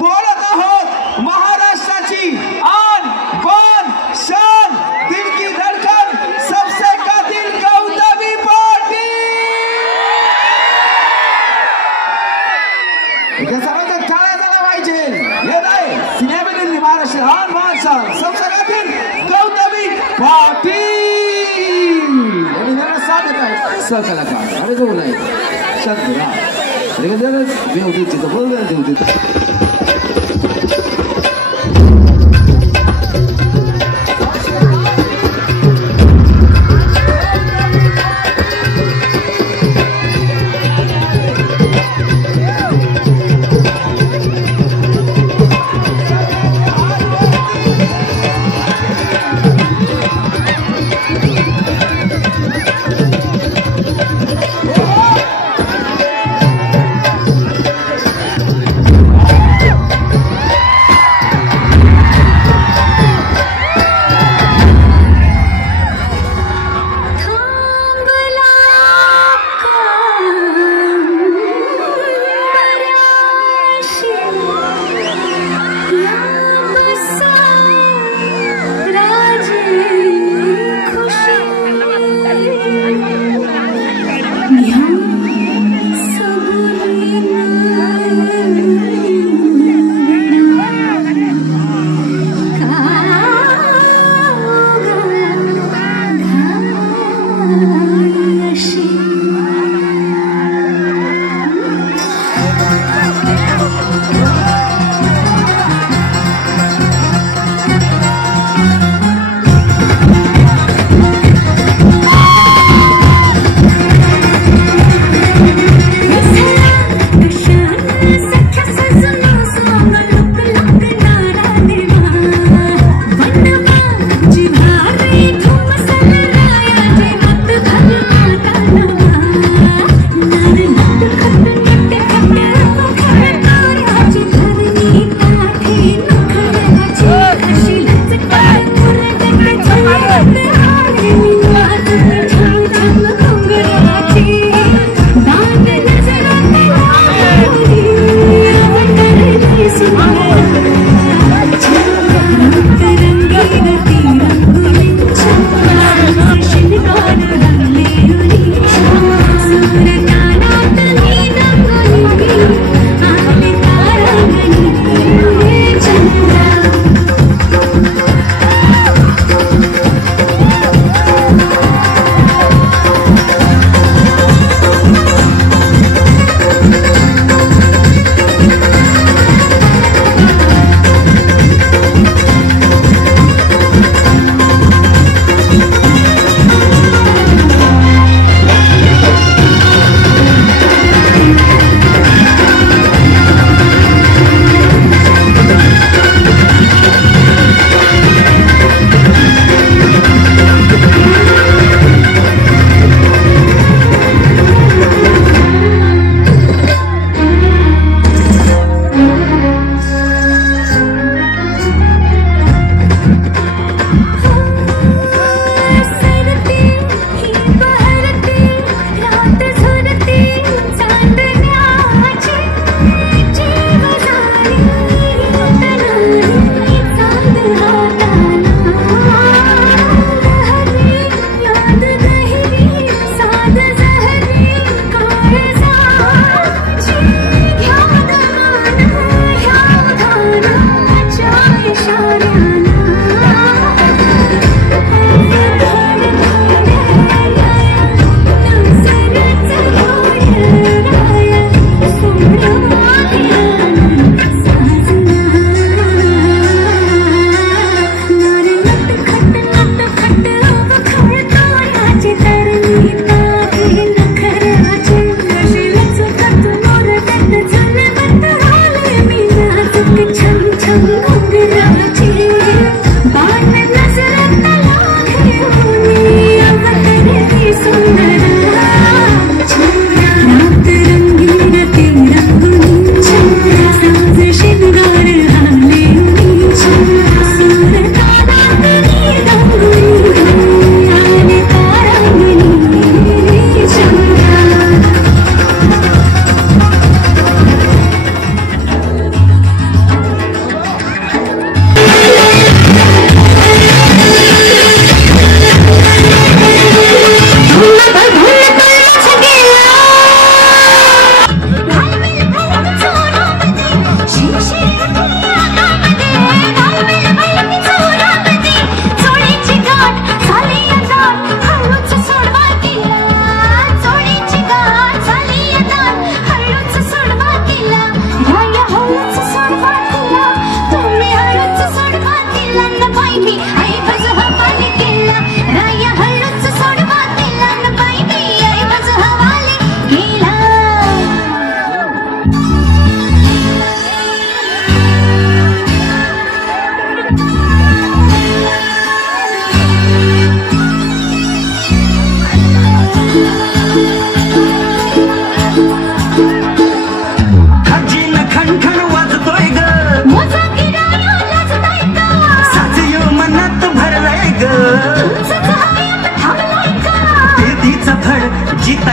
बोलत आहोत महाराष्ट्राची आन बान शान दिल की धड़कन सबसे कातिल गौतमी पाटील। एका सगळ्यांच्या टाळ्या झाल्या पाहिजे। येत आहे सिनेमॅमधील महाराष्ट्र आन बान शान सबसे कातिल गौतमी पाटील आणि त्यांना साथ देत आहेत सहकलाकार अरे जाऊ नये शांत राहा अरे देव देते बोल देव देते।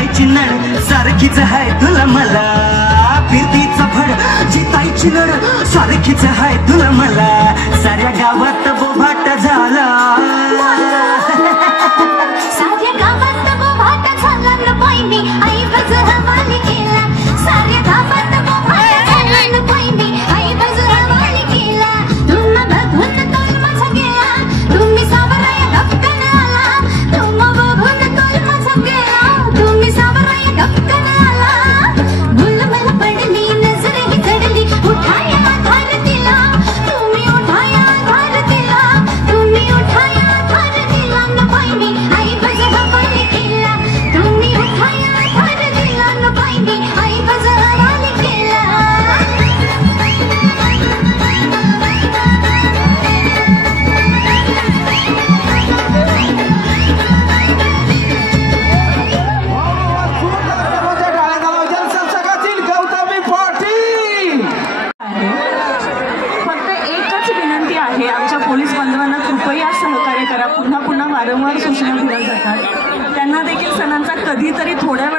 जितायची नड सारखीच हाय तुला मला, फिरतीचा फड जितायची नड सारखीच हाय तुला मला, साऱ्या गावात बोभाट झाला, साऱ्या गावात बोभाट झाला न बाईंनी ऐवज हवाली केला, साऱ्या गावात बोभाट झाला न बाईंनी ऐवज हवाली केला, तुम्हा बघून तोल माझा गेला, तुम्ही सावराया गपकन आला, तुम्हा बघून तोल माझा गेला, तुम्ही सावराया गपकन आला, भूल मला पडली नजर ही चढली, उठाया आधार दिला, तुम्ही उठाया आधार दिला, तुम्ही उठाया आधार दिला न बाईंनी ऐवज हवाली केला, तुम्ही उठाया आधार दिला न बाईंनी ऐवज हवाली केला. गौतमी पाटील. फक्त एकच विनंती आहे, आमच्या पोलीस बांधवांना कृपया सहकार्य करा. पुन्हा पुन्हा वारंवार सूचना दिल्या जातात, त्यांना देखील सणांचा कधीतरी थोड्या